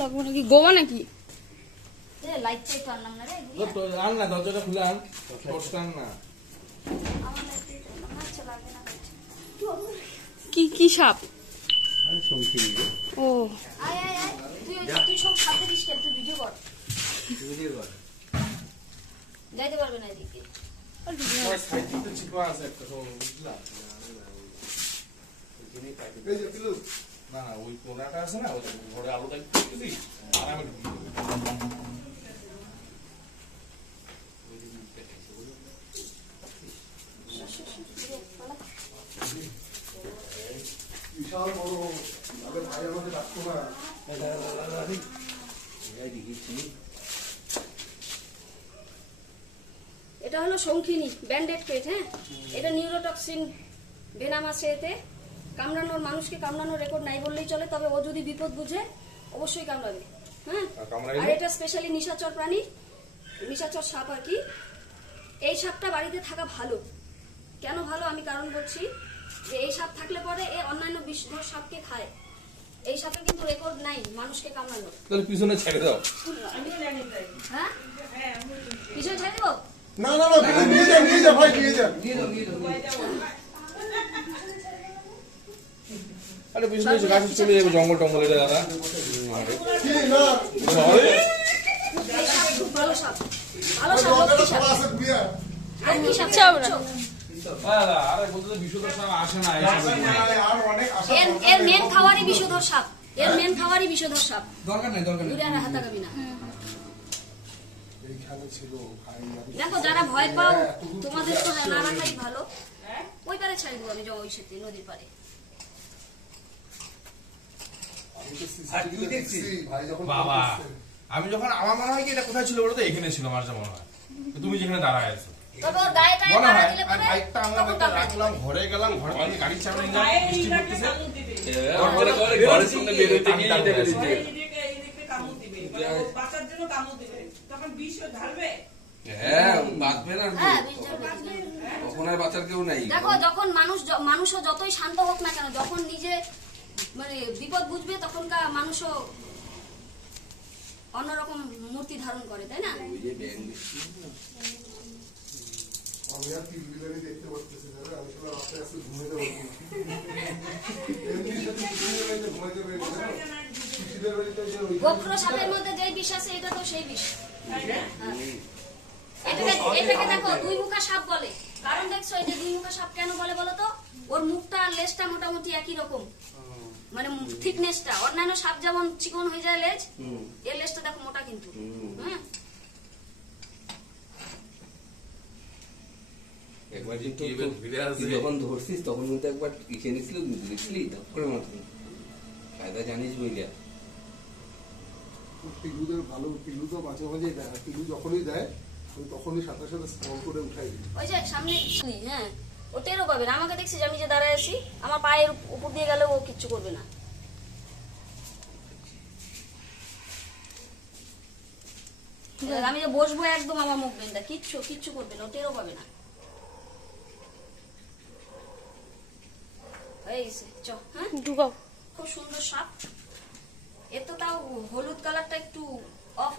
লাগবো নাকি গোয়া নাকি লাইটটাই তো আনলাম না রে আন না দরজাটা খুলে আন টর্চটা আন না আমার লাইটটাই তো আনলাম না আচ্ছা লাগবে না কি কি সাপ ও আয় আয় আয় তুই সব সাথে দিস কেন তুই ভিডিও কর যাইতে পারবে না এদিকে সাইডে চিপা আছে একটা সব বুঝলা এই যে পিলু না ওই কোনাটা আছে না ওই ঘরে আলোটা একটু দিই আরামে ঢুকিয়ে বিশাল বড় ভাই আমাদের রাখতো না এটা হলো শঙ্খিনী ব্যান্ডেড পেট। হ্যাঁ, এটা নিউরোটক্সিন ভেনাম আছে এতে। কামড়ানোর মানুষকে কামড়ানোর রেকর্ড নাই বললেই চলে, তবে ও যদি বিপদ বুঝে অবশ্যই কামড়াবে। হ্যাঁ, আর এটা স্পেশালি নিশাচর প্রাণী, নিশাচর সাপ আর কি। এই সাপটা বাড়িতে থাকা ভালো। কেন ভালো আমি কারণ বলছি, যে এই সাপ থাকলে পরে এ অন্যান্য বিষধর সাপকে খায়। এই সাপের কিন্তু রেকর্ড নাই মানুষকে কামড়ানোর। তাহলে পিছনে ছেড়ে দাও। হ্যাঁ, পিছনে ছেড়ে দেবো? না না না, নিয়ে যা নিয়ে যা ভাই, নিয়ে যা। আরে পিছনে গাছ চলে যাবে, জঙ্গল টঙ্গল এটা দাদা। কি না এই সাপ খুব ভালো সাপ, ভালো সাপ, লক্ষ্মী সাপ। আছে গুইয়া আর কি সাপ? দাদা আরে বলতে তো বিশুদ্ধ সাপ আসে না এই সাপে। আর অনেক আশা। এর মেন খাওয়ারই বিষধর সাপ, এর মেন খাওয়ারই বিষধর সাপ। দরকার নেই দূরে আর হাতাকাবি না। এইখানে ছিল ভাই। দেখো যারা ভয় পাও তোমাদের তো না রাখাই ভালো। ওই পারে ছাড়ি দেবো আমি, ওই সাথে নদীর পারে। আমি তো সিসিটিভি দেখছি ভাই যখন বাবা আমি যখন আমার মনে হয় কি এটা কোথায় ছিল বলো তো, এখানে ছিল আমার যা মনে হয়। তুমি যেখানে দাঁড়ায় আছো তবে ওর গায়ে গায়ে মনে মারা হয়। দিলে আর পরে বাইকটা আমরা তখন একটা কামড়াবে। রাখলাম, ঘরে গেলাম, ঘরে থেকে গাড়ি চাপে নিয়ে যাই, বৃষ্টি পড়তেছে। ঘরের সামনে বের হইতে গিয়ে এটা বেরিয়েছে। হ্যাঁ, বাঁচবে না হ্যাঁ, বিষ ঢালবে। তখন আর বাঁচার কেউ নাই। দেখো যখন মানুষও যতই শান্ত হোক না কেন, যখন নিজে মানে বিপদ বুঝবে তখনকার মানুষও অন্যরকম মূর্তি ধারণ করে, তাই না? ওই যে ব্যাং বৃষ্টি। আমি আর কি বিলেনি দেখতে পাচ্ছি না, আমি শুধু রাতে আসলে ঘুমাইতে পারছি। এমনি সাথে ঘুমাইতে ঘুমাইতে পারি না। সিসিটিভির বাড়িতে যে ওই গোখর সাপের মধ্যে যেই বিষ আছে এটা তো সেই বিষ। হ্যাঁ। এটাকে দেখো দুই মুখা সাপ বলে। কারণ দেখছো এই যে দুই মুখা সাপ কেন বলে বলো তো? ওর মুখটা আর লেজটা মোটামুটি একই রকম, মানে থিকনেসটা। অন্যান্য সাপ যেমন চিকন হয়ে যায় লেজ, এর লেজটা দেখো মোটা কিন্তু। হ্যাঁ, একবার যে তুই যখন ধরছিস তখন কিন্তু একবার ইসে নিছিল, দেখছিলি তারপরে মাত্র ফায়দা জানিস বুঝলিয়া। পিলুদের ভালো, পিলু তো মাঝে মাঝে দেয়। পিলু যখনই দেয় আমি তখনই সাথে সাথে স্মল করে উঠাই দিই। ওই যে সামনে। হ্যাঁ, ও টেরও পাবে না। আমাকে দেখছিস আমি যে দাঁড়ায় আছি, আমার পায়ের উপর দিয়ে গেলে ও কিচ্ছু করবে না। আমি যে বসবো একদম আমার মুখ বেঁধা, কিচ্ছু করবে না, ও টেরও পাবে না। হয়ে গেছে, চ। হ্যাঁ, ঢুকাও। খুব সুন্দর সাপ। এর তো তাও হলুদ কালারটা একটু অফ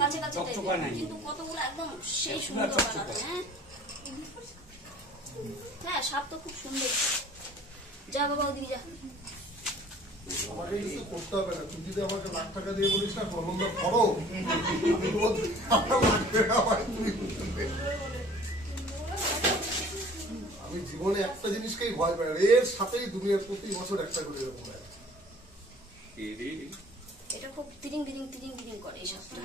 কাছে কাছে টাইপের, কিন্তু কতগুলো একদম সেই সুন্দর কালার। হ্যাঁ হ্যাঁ, সাপ তো খুব সুন্দর। যা বাবা ওদিকে যা। আমাকে কিছু করতে হবে না, তুই যদি আমাকে লাখ টাকা দিয়ে বলিস না প্রবন্ধ করো, আমি তোমার টাকা লাগবে না ভাই। আমি জীবনে একটা জিনিসকেই ভয় পাই, এর সাথেই দুনিয়ার প্রতি বছর একটা করে এরকম হয়। এটা খুব তিরিং করে এই সাপটা।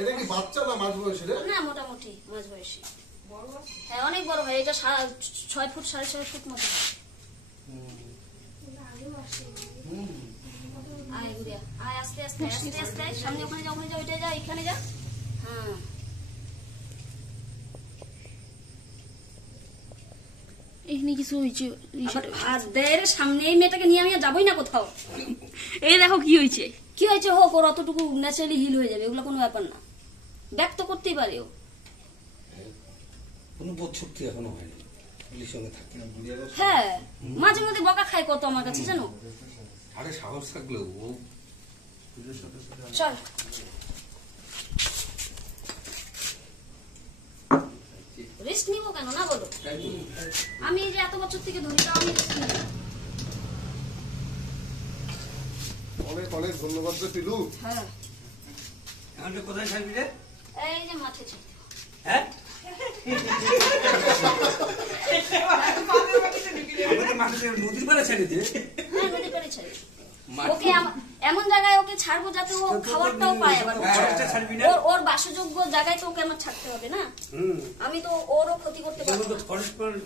এটা কি বাচ্চা না মাঝ বয়সী রে? না, মোটামুটি মাঝ বয়সী। হ্যাঁ, অনেক বড় হয়। এটা 6 ফুট 6.5 ফুট মতো হয়। আয় গুড়িয়া, আয় আস্তে আস্তে আস্তে আস্তে, সামনে ওখানে যা, ওইটা যা, এখানে যা। হ্যাঁ, এখানে কিছু হয়েছে। আর দেয়ের সামনে এই মেয়েটাকে নিয়ে আমি আর যাবোই না কোথাও। এই দেখো কি হয়েছে। কি হয়েছে হোক, ওর অতটুকু ন্যাচারালি হিল হয়ে যাবে, এগুলো কোনো ব্যাপার না। ব্যক্ত করতেই পারে ও। কোনো বোধ শক্তি এখনো হয়নি, পুলিশের সঙ্গে থাকে। হ্যাঁ, মাঝে মধ্যে বকা খায় কত আমার কাছে, জানো? আরে সাহস থাকলেও ও চল রিস্ক নিব কেন না বলো? আমি এই যে এত বছর থেকে ধরি তাও আমি রিস্ক নিই। অনেক অনেক ধন্যবাদ রে পিলু। হ্যাঁ এখন তো কোথায় ছাড়বি রে? এই যে মাঠে ছিল। হ্যাঁ আমাদের মাঠে নদীর পাড়ে ছেড়ে দিয়ে হ্যাঁ নদী পাড়ে ছাড়ি। ওকে এমন জায়গায় ওকে ছাড়বো যাতে ও খাবারটাও পায়। আবার ছাড়বি না? ওর বাসযোগ্য জায়গায় তো ওকে আমার ছাড়তে হবে না। আমি তো ওরও ক্ষতি করতে পারবো না।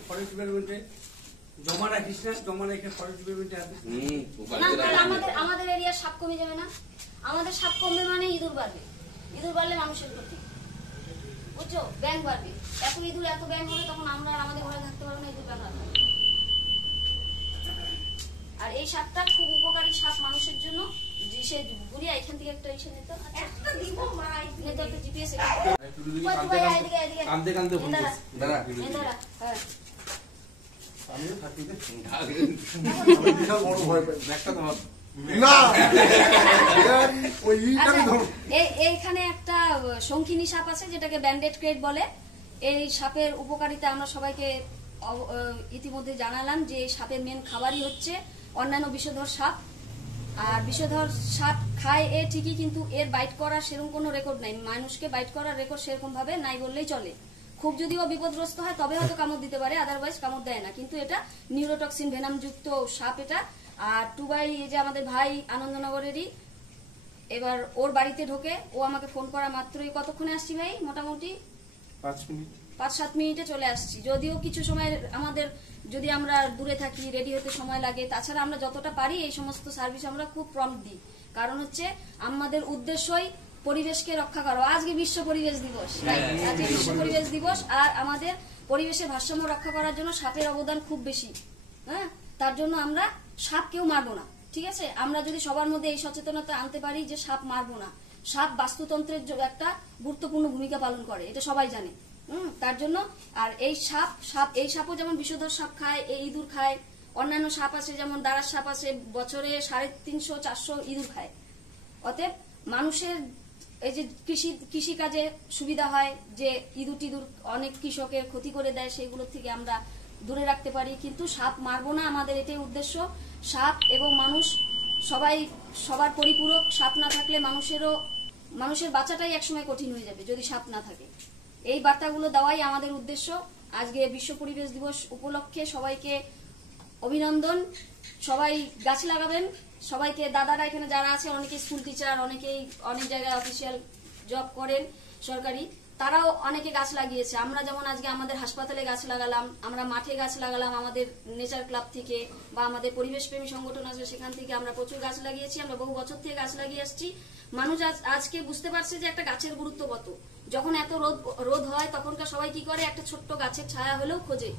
ফরেস্ট ডিপার্টমেন্টে জমা রাখিস না, জমা রেখে ফরেস্ট ডিপার্টমেন্টে আসিস। না তাহলে আমাদের এরিয়ার সাপ কমে যাবে না? আমাদের সাপ কমবে মানে ইঁদুর বাড়বে, ইঁদুর বাড়লে মানুষের ক্ষতি, বুঝছো? ব্যাঙ বাড়বে, এত ইঁদুর এত ব্যাঙ হবে তখন আমরা আর আমাদের ঘরে থাকতে পারবো না, ইঁদুর ব্যাঙ আর থাকবে। আর এই সাপটা খুব উপকারী সাপ মানুষের জন্য। সে গুড়িয়া এখান থেকে একটা ইসে নিত, একটা দিব মাই নিত একটা জিপিএস। কান্দতে কান্দতে ফোন করছি। দাঁড়া হ্যাঁ আমিও থাকি রে। আগে আমি বিশাল বড় ভয় পাই। একটা ধর। না ওই ইটা আমি ধর। এইখানে একটা শঙ্খিনী সাপ আছে যেটাকে ব্যান্ডেড ক্রেট বলে। এই সাপের উপকারিতা আমরা সবাইকে ইতিমধ্যে জানালাম যে এই সাপের মেন খাবারই হচ্ছে অন্যান্য বিষধর সাপ। আর বিষধর সাপ খায় এ ঠিকই, কিন্তু এর বাইট করার সেরকম কোনো রেকর্ড নাই। মানুষকে বাইট করার রেকর্ড সেরকম ভাবে নাই বললেই চলে। খুব যদি ও বিপদগ্রস্ত হয় তবে হয়তো কামড় দিতে পারে, আদারওয়াইজ কামড় দেয় না। কিন্তু এটা নিউরোটক্সিন ভেনাম যুক্ত সাপ এটা। আর টুবাই এই যে আমাদের ভাই আনন্দনগরেরই, এবার ওর বাড়িতে ঢোকে, ও আমাকে ফোন করা মাত্রই, কতক্ষণে আসছি ভাই? মোটামুটি 5 মিনিট 5-7 মিনিটে চলে আসছি। যদিও কিছু সময় আমাদের যদি আমরা দূরে থাকি রেডি হতে সময় লাগে, তাছাড়া আমরা যতটা পারি এই সমস্ত সার্ভিস আমরা খুব প্রম্পট দিই। কারণ হচ্ছে আমাদের উদ্দেশ্যই পরিবেশকে রক্ষা করা। আজকে বিশ্ব পরিবেশ দিবস, আজকে বিশ্ব পরিবেশ দিবস, আর আমাদের পরিবেশের ভারসাম্য রক্ষা করার জন্য সাপের অবদান খুব বেশি। হ্যাঁ, তার জন্য আমরা সাপ কেউ মারবো না, ঠিক আছে? আমরা যদি সবার মধ্যে এই সচেতনতা আনতে পারি যে সাপ মারবো না। সাপ বাস্তুতন্ত্রের একটা গুরুত্বপূর্ণ ভূমিকা পালন করে, এটা সবাই জানে। তার জন্য আর এই সাপও যেমন বিষধর সাপ খায়, এই ইঁদুর খায়, অন্যান্য সাপ আছে যেমন দাঁড়ার সাপ আছে, বছরে 350-400 ইঁদুর খায়। অতএব মানুষের এই যে কৃষি কাজে সুবিধা হয় যে ইঁদুর টিঁদুর অনেক কৃষকের ক্ষতি করে দেয়, সেইগুলোর থেকে আমরা দূরে রাখতে পারি। কিন্তু সাপ মারবো না, আমাদের এটাই উদ্দেশ্য। সাপ এবং মানুষ সবার পরিপূরক। সাপ না থাকলে মানুষের বাঁচাটাই একসময় কঠিন হয়ে যাবে যদি সাপ না থাকে। এই বার্তাগুলো দেওয়াই আমাদের উদ্দেশ্য। আজকে বিশ্ব পরিবেশ দিবস উপলক্ষে সবাইকে অভিনন্দন। সবাই গাছ লাগাবেন। সবাইকে, দাদারা এখানে যারা আছে অনেকে স্কুল টিচার, অনেকেই অনেক জায়গায় অফিসিয়াল জব করেন সরকারি, তারাও অনেকে গাছ লাগিয়েছে। আমরা যেমন আজকে আমাদের হাসপাতালে গাছ লাগালাম, আমরা মাঠে গাছ লাগালাম আমাদের নেচার ক্লাব থেকে, বা আমাদের পরিবেশ প্রেমী সংগঠন আছে সেখান থেকে আমরা প্রচুর গাছ লাগিয়েছি। আমরা বহু বছর থেকে গাছ লাগিয়ে আসছি। মানুষ আজকে বুঝতে পারছে যে একটা গাছের গুরুত্ব কত। যখন এত রোদ হয় তখনকার সবাই কি করে, একটা ছোট্ট গাছের ছায়া হলেও খোঁজে।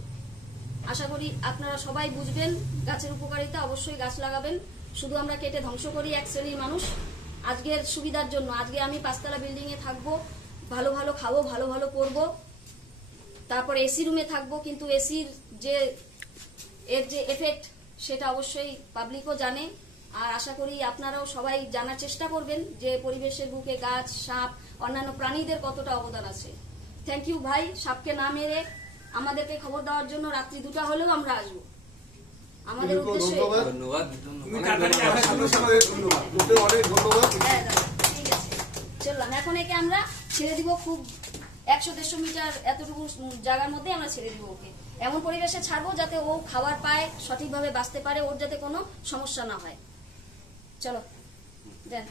আশা করি আপনারা সবাই বুঝবেন গাছের উপকারিতা, অবশ্যই গাছ লাগাবেন। শুধু আমরা কেটে ধ্বংস করি এক শ্রেণীর মানুষ আজকের সুবিধার জন্য। আজকে আমি 5তলা বিল্ডিং এ থাকবো, ভালো ভালো খাবো, ভালো ভালো পরবো, তারপর এসি রুমে থাকবো, কিন্তু এসির এর যে এফেক্ট সেটা অবশ্যই পাবলিকও জানে। আর আশা করি আপনারাও সবাই জানার চেষ্টা করবেন যে পরিবেশের বুকে গাছ, সাপ, অন্যান্য প্রাণীদের কতটা অবদান আছে। থ্যাংক ইউ ভাই, সাপকে না মেরে আমাদেরকে খবর দেওয়ার জন্য। রাত্রি 2টা হলেও আমরা আসবো। আমাদের উদ্দেশ্যে ধন্যবাদ। তুমি তাড়াতাড়ি আসো। ধন্যবাদ, তোকে অনেক ধন্যবাদ। হ্যাঁ দাদা, ঠিক আছে, চললাম। এখন একে আমরা ছেড়ে দিব, খুব 100-150 মিটার এতটুকু জায়গার মধ্যে আমরা ছেড়ে দিব ওকে। এমন পরিবেশে ছাড়বো যাতে ও খাবার পায়, সঠিকভাবে বাঁচতে পারে, ওর যাতে কোনো সমস্যা না হয়। চলো দেন।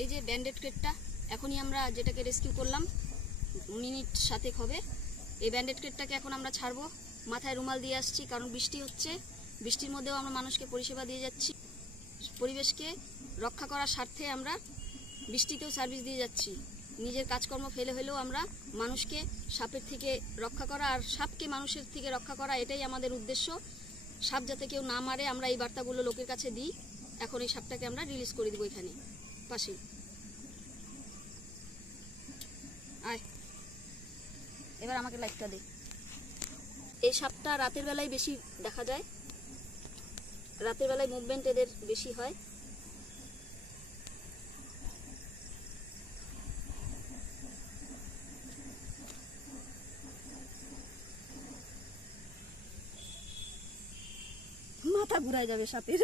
এই যে ব্যান্ডেড ক্রেটটা এখনই আমরা যেটাকে রেস্কিউ করলাম, মিনিট 7 হবে। এই ব্যান্ডেড ক্রেটটাকে এখন আমরা ছাড়বো। মাথায় রুমাল দিয়ে আসছি কারণ বৃষ্টি হচ্ছে। বৃষ্টির মধ্যেও আমরা মানুষকে পরিষেবা দিয়ে যাচ্ছি। পরিবেশকে রক্ষা করার স্বার্থে আমরা বৃষ্টিতেও সার্ভিস দিয়ে যাচ্ছি। নিজের কাজকর্ম ফেলে হলেও আমরা মানুষকে সাপের থেকে রক্ষা করা, আর সাপকে মানুষের থেকে রক্ষা করা, এটাই আমাদের উদ্দেশ্য। সাপ যাতে কেউ না মারে, আমরা এই বার্তাগুলো লোকের কাছে দিই। এখন এই সাপটাকে আমরা রিলিজ করে দিব এখানে পাশেই। আয়, এবার আমাকে লাইটটা দে। এই সাপটা রাতের বেলায় বেশি দেখা যায়, রাতের বেলায় মুভমেন্ট এদের বেশি হয়। মাথা ঘুরাই যাবে সাপের।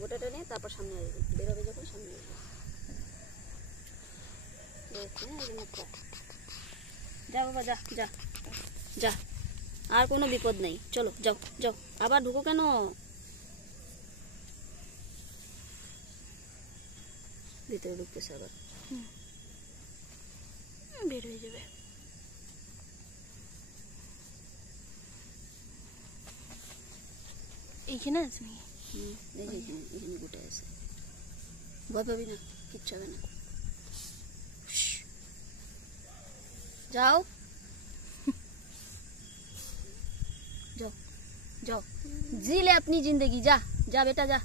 গোটাটা নিয়ে তারপর সামনে আসবে, বেরোবে যখন সামনে আসবে। যা বাবা যা যা যা, আর কোনো বিপদ নেই, চলো যাও যাও। আবার ঢুকো কেন? ভিতরে ঢুকতেছে আবার, বের হয়ে যাবে। এইখানে আছে নাকি? এই যে এখানে এখানে গোটায় আছে, ভয় পাবি না, কিচ্ছু হবে না। जाओ जाओ जाओ, जी ले अपनी जिंदगी, जा जा बेटा जा।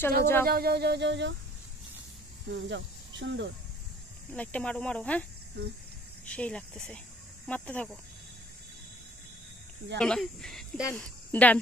চলো जाओ যাও, जाओ जाओ जाओ जाओ जाओ। जाओ, সুন্দর। লাইটটা মারো মারো, হ্যাঁ হুম, সেই লাগতেছে, মারতে থাকো। যাও। ডান। ডান।